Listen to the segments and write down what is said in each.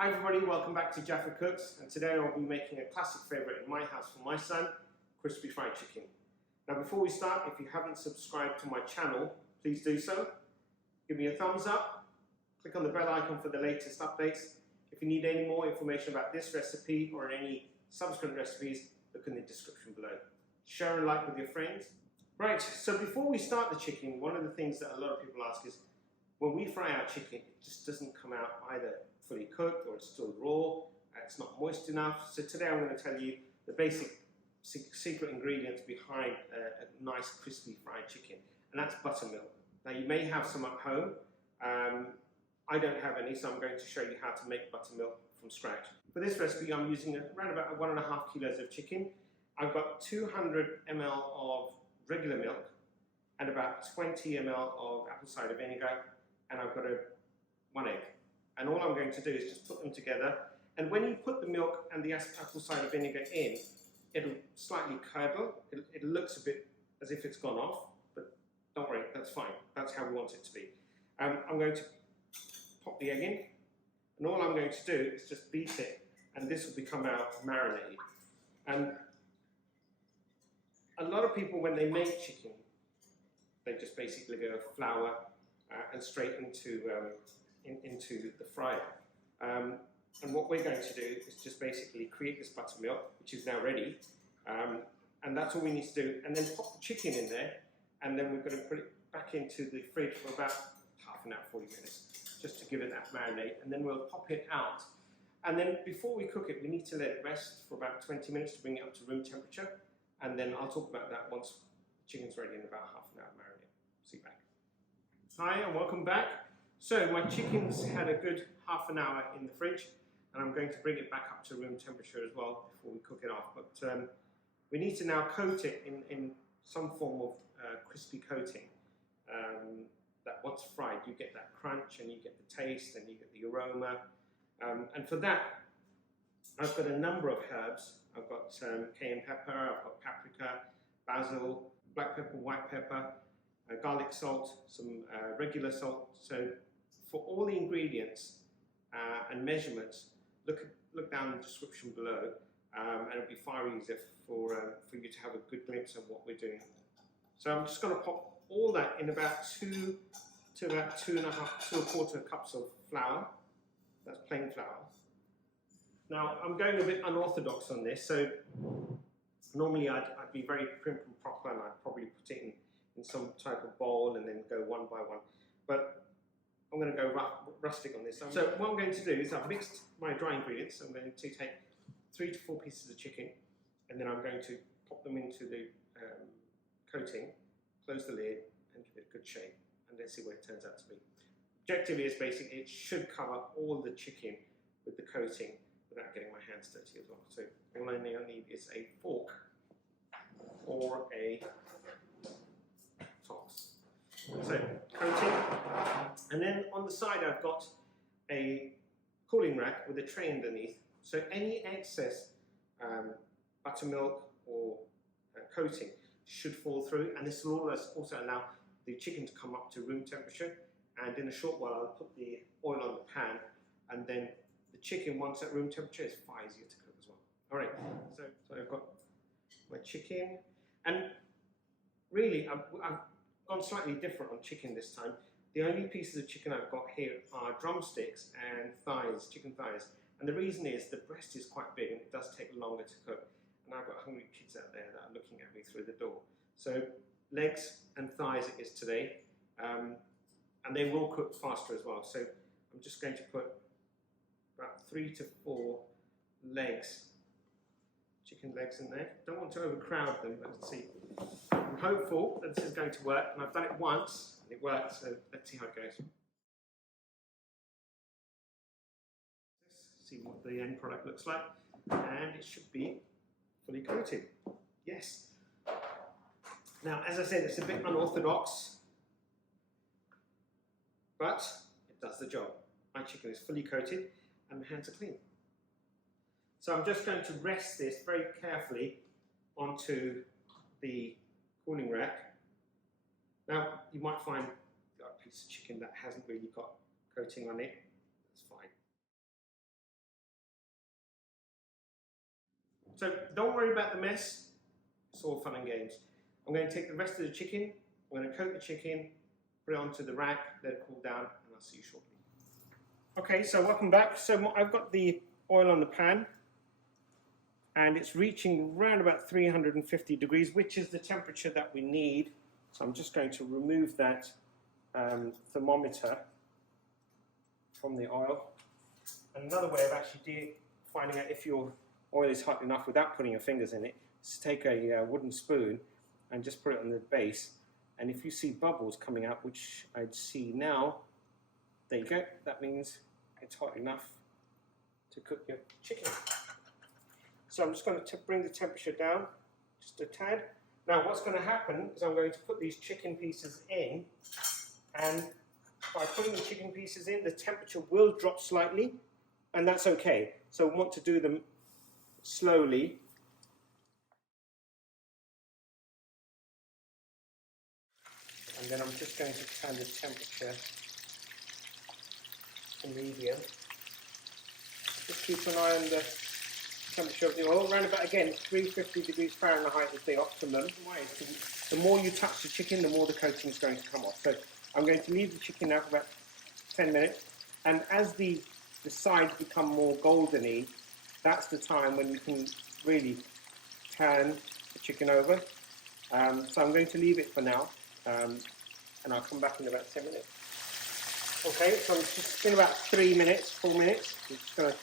Hi everybody, welcome back to Jaffa Cooks, and today I'll be making a classic favourite in my house for my son, crispy fried chicken. Now before we start, if you haven't subscribed to my channel, please do so. Give me a thumbs up, click on the bell icon for the latest updates. If you need any more information about this recipe or any subsequent recipes, look in the description below. Share and like with your friends. Right, so before we start the chicken, one of the things that a lot of people ask is, when we fry our chicken, it just doesn't come out either fully cooked or it's still raw, it's not moist enough. So today I'm going to tell you the basic secret ingredients behind a nice crispy fried chicken, and that's buttermilk. Now you may have some at home. I don't have any, so I'm going to show you how to make buttermilk from scratch. For this recipe I'm using around about 1.5 kilos of chicken. I've got 200 ml of regular milk and about 20 ml of apple cider vinegar, and I've got 1 egg. And all I'm going to do is just put them together. And when you put the milk and the apple cider vinegar in, it'll slightly curdle. It looks a bit as if it's gone off, but don't worry, that's fine. That's how we want it to be. I'm going to pop the egg in, and all I'm going to do is just beat it, and this will become our marinade. And a lot of people, when they make chicken, they just basically go flour and straight into the fryer. And what we're going to do is just basically create this buttermilk, which is now ready, and that's all we need to do. And then pop the chicken in there, and then we're going to put it back into the fridge for about half an hour, 40 minutes, just to give it that marinade, and then we'll pop it out. And then before we cook it, we need to let it rest for about 20 minutes to bring it up to room temperature, and then I'll talk about that once the chicken's ready in about half an hour marinade. See you back. Hi, and welcome back. So my chicken's had a good half an hour in the fridge, and I'm going to bring it back up to room temperature as well before we cook it off. But we need to now coat it in some form of crispy coating. That once fried, you get that crunch, and you get the taste, and you get the aroma. And for that, I've got a number of herbs. I've got cayenne pepper, I've got paprika, basil, black pepper, white pepper, garlic salt, some regular salt. So for all the ingredients and measurements, look down in the description below, and it'll be far easier for you to have a good glimpse of what we're doing. So I'm just going to pop all that in about 2 to about 2.25 cups of flour. That's plain flour. Now I'm going a bit unorthodox on this, so normally I'd be very prim and proper, and I'd probably put it in some type of bowl and then go one by one. But I'm going to go rustic on this. So what I'm going to do is I've mixed my dry ingredients. I'm going to take 3 to 4 pieces of chicken, and then I'm going to pop them into the coating, close the lid, and give it a good shake, and let's see what it turns out to be. Objective is basically it should cover all the chicken with the coating without getting my hands dirty as well. So all I need is a fork or a tongs. So coating, and then on the side I've got a cooling rack with a tray underneath. So any excess buttermilk or coating should fall through, and this will also allow the chicken to come up to room temperature. And in a short while I'll put the oil on the pan, and then the chicken, once at room temperature, is far easier to cook as well. All right, so I've got my chicken, and really I've gone slightly different on chicken this time. The only pieces of chicken I've got here are drumsticks and thighs, chicken thighs. And the reason is the breast is quite big and it does take longer to cook. And I've got hungry kids out there that are looking at me through the door. So legs and thighs it is today. And they will cook faster as well. So I'm just going to put about 3 to 4 legs, chicken legs in there. Don't want to overcrowd them, but let's see. I'm hopeful that this is going to work, and I've done it once and it worked, so let's see how it goes. See what the end product looks like, and it should be fully coated. Yes. Now, as I said, it's a bit unorthodox, but it does the job. My chicken is fully coated and my hands are clean. So I'm just going to rest this very carefully onto the cooling rack. Now, you might find a piece of chicken that hasn't really got coating on it. So don't worry about the mess, it's all fun and games. I'm going to take the rest of the chicken, I'm going to coat the chicken, put it onto the rack, let it cool down, and I'll see you shortly. Okay, so welcome back. So I've got the oil on the pan, and it's reaching around about 350 degrees, which is the temperature that we need. So I'm just going to remove that thermometer from the oil. And another way of actually finding out if your oil is hot enough without putting your fingers in it is to take a wooden spoon and just put it on the base. And if you see bubbles coming out, which I'd see now, there you go. That means it's hot enough to cook your chicken. So I'm just going to bring the temperature down just a tad. Now what's going to happen is I'm going to put these chicken pieces in, and by putting the chicken pieces in, the temperature will drop slightly, and that's okay. So we want to do them slowly. And then I'm just going to turn the temperature to medium. Just keep an eye on the temperature of the oil, around about, again, 350 degrees Fahrenheit is the optimum. The more you touch the chicken, the more the coating is going to come off. So I'm going to leave the chicken now for about 10 minutes, and as the sides become more goldeny, that's the time when you can really turn the chicken over. So I'm going to leave it for now, and I'll come back in about 10 minutes. Okay, so I'm just in about 4 minutes. I'm just going to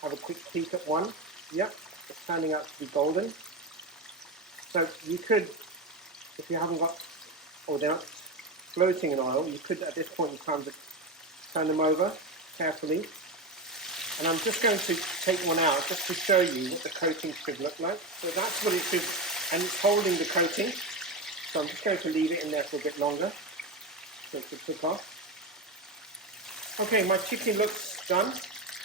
have a quick peek at one. Yep, it's turning out to be golden. So you could, if you haven't got, or they're not floating in oil, you could at this point in time just turn them over carefully. And I'm just going to take one out just to show you what the coating should look like. So that's what it should, and it's holding the coating. So I'm just going to leave it in there for a bit longer so it should cook off. Okay, my chicken looks done,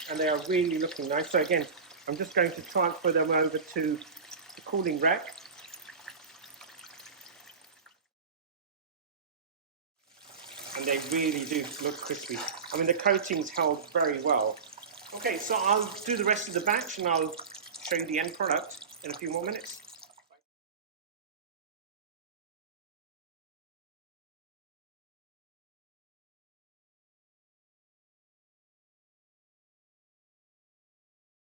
and they are really looking nice. So again, I'm just going to transfer them over to the cooling rack. And they really do look crispy. I mean, the coating's held very well. Okay, so I'll do the rest of the batch and I'll show you the end product in a few more minutes.